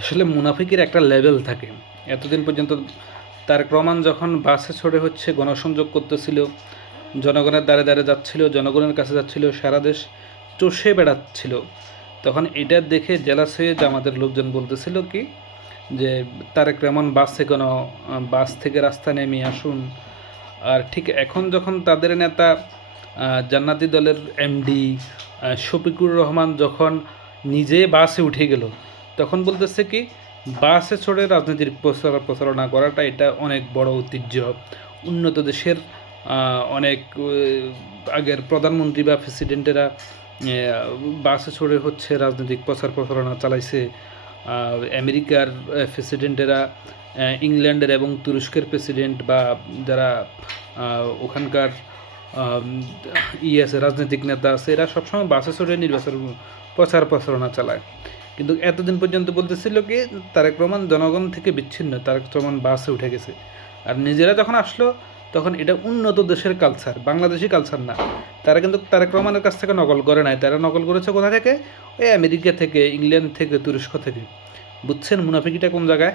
আসলে মুনাফিকের একটা লেভেল থাকে। এতদিন পর্যন্ত তারেক রহমান যখন বাসে চড়ে হচ্ছে গণসংযোগ করতেছিল, জনগণের দ্বারে দ্বারে যাচ্ছিল, জনগণের কাছে যাচ্ছিল, সারা দেশ চষে বেড়াচ্ছিল, তখন এটা দেখে জেলাস হয়ে জামাতের লোকজন বলতেছিল কি যে তারেক রহমান বাসে কোনো বাস থেকে রাস্তা নেমে আসুন। আর ঠিক এখন যখন তাদের নেতা জান্নাতি দলের এমডি শফিকুর রহমান যখন নিজে বাসে উঠে গেল, তখন বলতেছে কি বাসে চড়ে রাজনীতির প্রচারণা করাটা এটা অনেক বড় ঐতিহ্য। উন্নত দেশের অনেক আগের প্রধানমন্ত্রী বা প্রেসিডেন্টেরা বাসে চড়ে হচ্ছে রাজনৈতিক প্রচারণা চালাইছে। আমেরিকার প্রেসিডেন্টেরা, ইংল্যান্ডের এবং তুরস্কের প্রেসিডেন্ট বা যারা ওখানকার আছে রাজনৈতিক নেতা আছে, এরা সবসময় বাসে চড়ে নির্বাচন প্রচারণা চালায়। কিন্তু এতদিন পর্যন্ত বলতেছিল কি তারেক রহমান জনগণ থেকে বিচ্ছিন্ন, তারেক রহমান বাসে উঠে গেছে। আর নিজেরা যখন আসলো তখন এটা উন্নত দেশের কালচার, বাংলাদেশি কালচার না। তারা কিন্তু তারেক রহমানের কাছ থেকে নকল করে নাই, তারা নকল করেছে কোথা থেকে? ওই আমেরিকা থেকে, ইংল্যান্ড থেকে, তুরস্ক থেকে। বুঝছেন মুনাফিকিটা কোন জায়গায়?